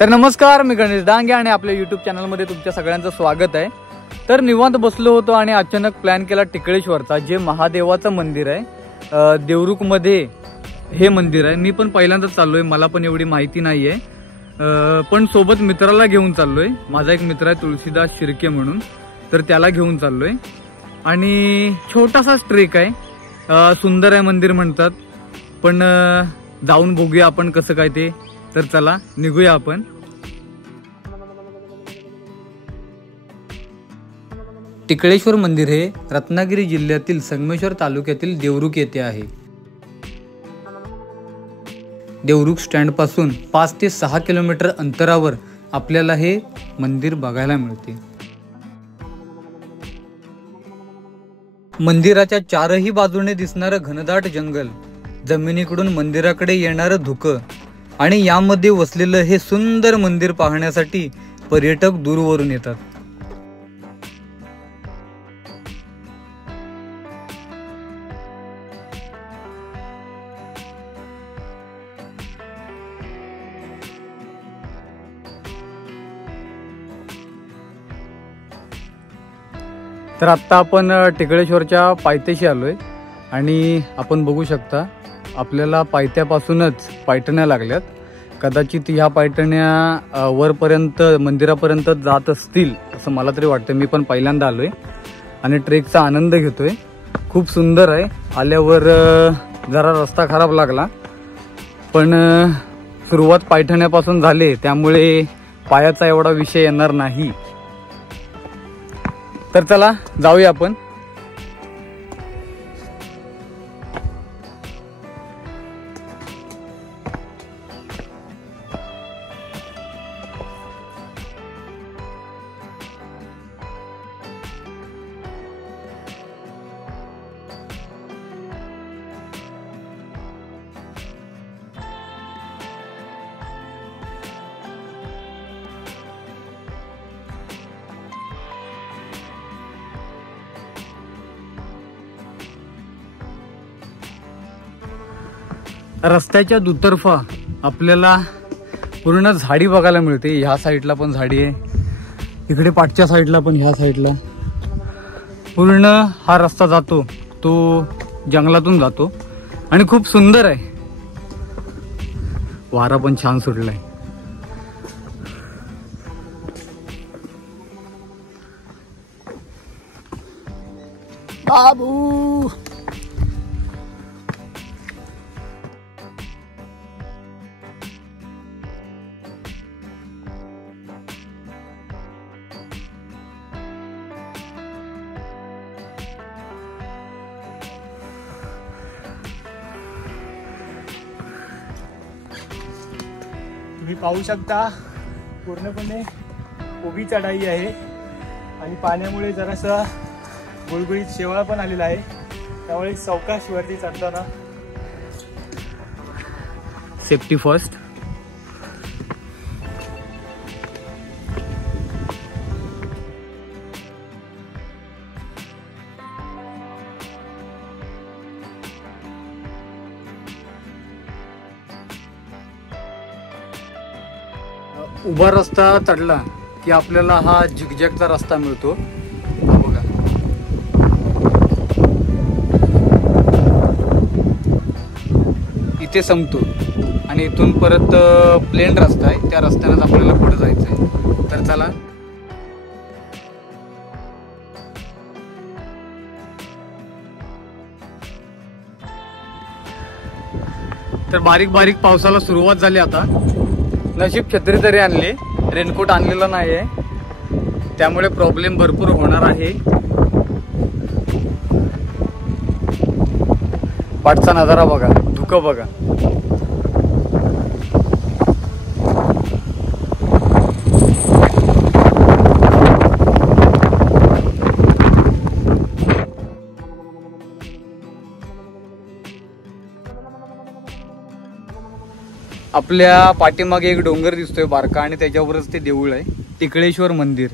तर नमस्कार, मी गणेश डांगे आणि आपल्या YouTube चॅनलमध्ये तुमच्या सगळ्यांचं स्वागत आहे। तर निवांत बसलो होतो आणि अचानक प्लॅन केला टिकळेश्वरचा, जे महादेवाचं मंदिर आहे। देवरुखमध्ये हे मंदिर आहे। मी पण पहिल्यांदाच चाललोय, मला पण एवढी माहिती नाहीये, पण सोबत मित्राला घेऊन चाललोय। माझा एक मित्र आहे तुळशीदास शिर्के म्हणून, तर त्याला घेऊन चाललोय आणि छोटासा ट्रेक आहे। सुंदर आहे मंदिर म्हणतात, पण जाऊन बघूया आपण कसं काय ते। तर चला निघूया आपण। टिकळेश्वर मंदिर हे रत्नागिरी जिल्ह्यातील संगमेश्वर तालुक्यातील देवरुख येथे आहे। देवरुख स्टँड पासून 5 ते 6 किलोमीटर अंतरावर आपल्याला हे मंदिर बघायला मिळते। मंदिराच्या चारही बाजूने दिसणारं घनदाट जंगल, जमिनीकडून मंदिराकडे येणारं धुकं आणि यामध्ये वसलेलं हे सुंदर मंदिर पाहण्यासाठी पर्यटक दूरवरून येतात। तर आता आपण टिकळेश्वरच्या पायथ्याशी आलोय आणि आपण बघू शकता आपल्याला पायथ्यापासूनच पायटण्या लागल्यात। कदाचित ह्या पायटण्या वरपर्यंत मंदिरापर्यंत जात असतील असं मला तरी वाटतं। मी पण पहिल्यांदा आलोय आणि ट्रेकचा आनंद घेतोय। खूप सुंदर आहे। आल्यावर जरा रस्ता खराब लागला, पण सुरुवात पायथ्यापासून झाली, त्यामुळे पायाचा एवढा विषय येणार नाही। तर चला जाऊया आपण। रस्त्याच्या दुतर्फा आपल्याला पूर्ण झाडी बघायला मिळते। ह्या साईडला पण झाडी आहे, इकडे पाठच्या साईडला पण, ह्या साईडला पूर्ण हा रस्ता जातो तो जंगलातून जातो आणि खूप सुंदर आहे। वारा पण छान सुटलाय। बाबू तुम्ही पाहू शकता पूर्णपणे उभी चढाई आहे आणि पाण्यामुळे जरासा गुळगुळीत शेवाळ पण आलेला आहे, त्यामुळे सावकाश वरती चढताना सेफ्टी फर्स्ट। उभा रस्ता चढला की आपल्याला हा झिगझॅगचा रस्ता मिळतो। हा बघा, इथे संपतो आणि इथून परत प्लेन रस्ता आहे, त्या रस्त्यानेच आपल्याला पुढे जायचं आहे। तर चला तर बारीक बारीक पावसाला सुरुवात झाली आता। नशीब छत्री तरी आणली, रेनकोट आणलेला नाहीये, त्यामुळे प्रॉब्लेम भरपूर होणार आहे। पाठचा नजारा बघा, धुकं बघा। आपल्या पाठीमागे एक डोंगर दिसतोय बारका, आणि त्याच्यावरच ते देऊळ आहे, टिकळेश्वर मंदिर।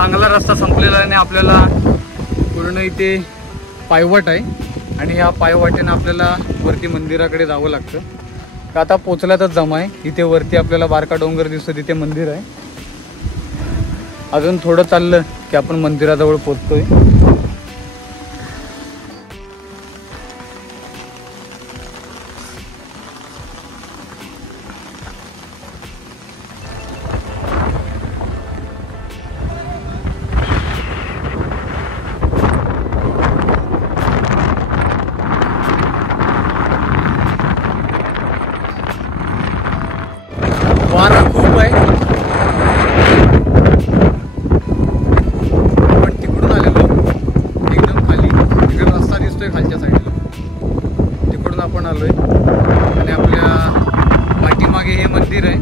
चांगला रस्ता संपलेला आहे आणि आपल्याला पूर्ण इथे पायवाट आहे आणि ह्या पायवाटेनं आपल्याला वरती मंदिराकडे जावं लागतं. आता पोचल्यातच जमा आहे. इथे वरती आपल्याला बारका डोंगर दिसतो, तिथे मंदिर आहे. अजून थोडं चाललं की आपण मंदिराजवळ पोचतोय. वारा खूप आहे. पण तिकडून आलेलो एकदम खाली, तिकडे रस्ता दिसतोय खालच्या साईडला, तिकडून आपण आलोय आणि आपल्या पाठीमागे हे मंदिर आहे.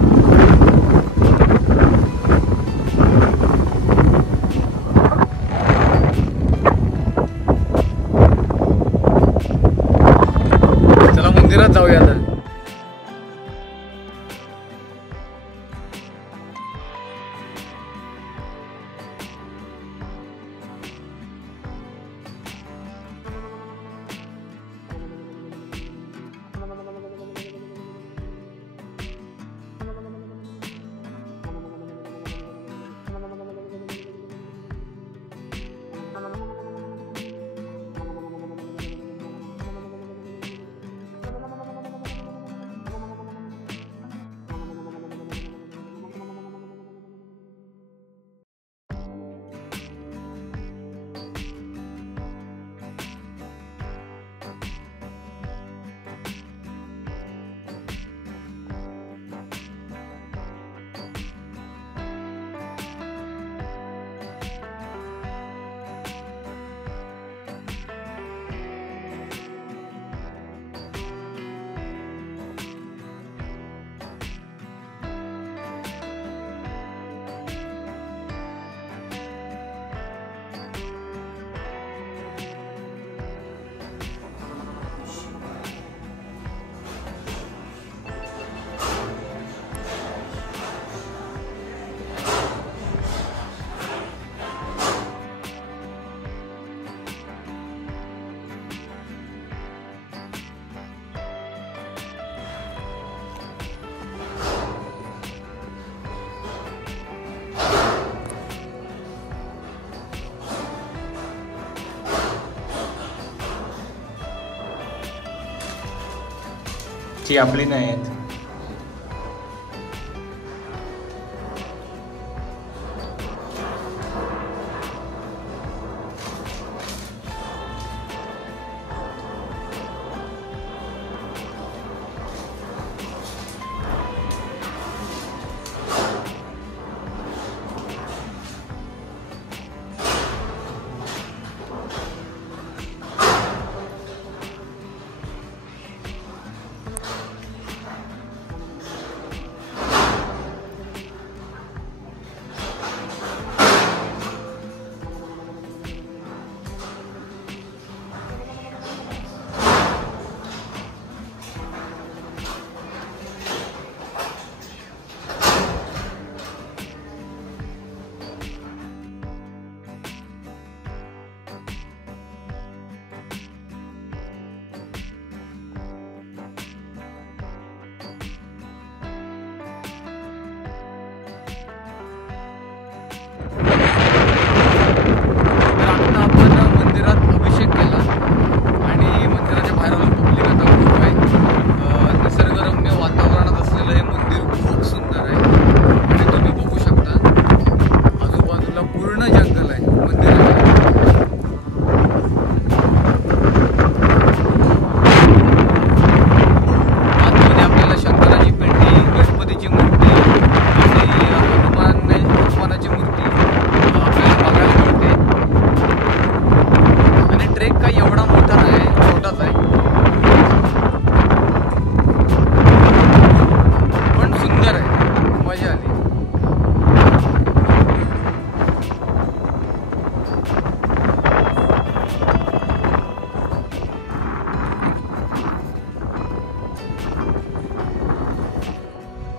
चला मंदिरात जाऊया आता. ती आपली नाही आहेत.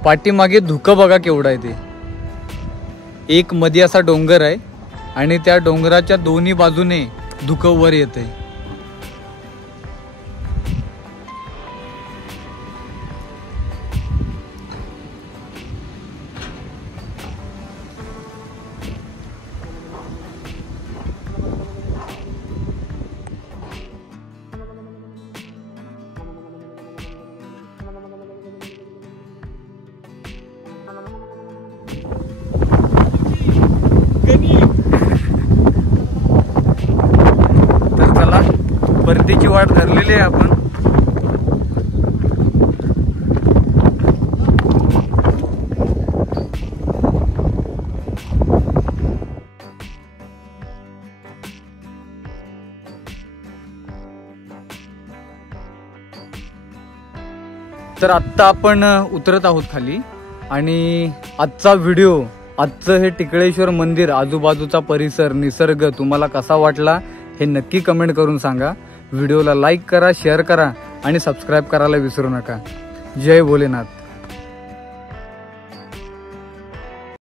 पाठीमागे धुकं बघा केवढं आहे ते. एक मध्ये असा डोंगर आहे आणि त्या डोंगराच्या दोन्ही बाजूने धुकं वर येते. तर चला, परतीची वाट धरलेली आहे आपण. तर आत्ता आपण उतरत आहोत खाली. आणि आजचा व्हिडिओ, आजचं हे टिकळेश्वर मंदिर, आजूबाजूचा परिसर, निसर्ग तुम्हाला कसा वाटला हे नक्की कमेंट करून सांगा. व्हिडिओला लाईक करा, शेअर करा आणि सबस्क्राईब करायला विसरू नका. जय भोलेनाथ.